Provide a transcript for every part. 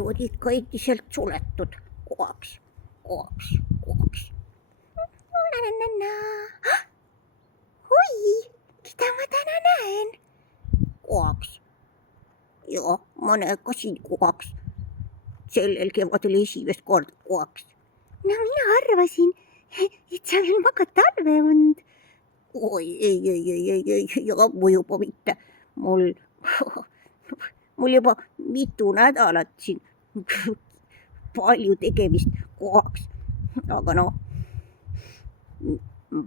oved olid ikka endiselt suletud. Koaks. Oi, keda ma täna näen? Koaks. Joo, ma näekasin koaks. Sellel kevadel esimest korda koaks. No mina arvasin, et sa veel magad talveund. Oi, ei, ammu juba mitte. Mul juba mitu nädalat siin palju tegemist koaks. Aga no,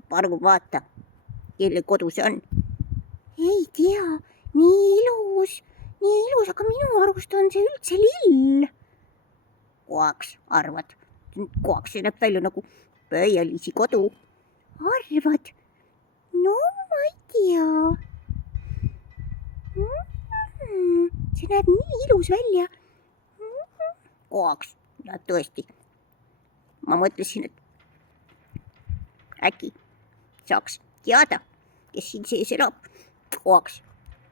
palun vaata, kelle kodu see on. Ei tea, nii ilus, aga minu arust on see üldse lill. Koaks, arvad? Koaks see näeb välja nagu Pöialiisi kodu. Arvad? No ma ei tea. See näeb nii ilus välja. Koaks, näeb tõesti. Ma mõtlesin, et äkki saaks teada, kes siin sees elab. Koaks,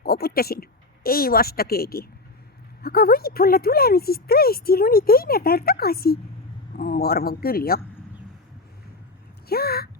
koputasin, ei vasta keegi. Aga võib-olla tuleme siis tõesti mõni teine päev tagasi. Ma arvan küll, jah. Jaa.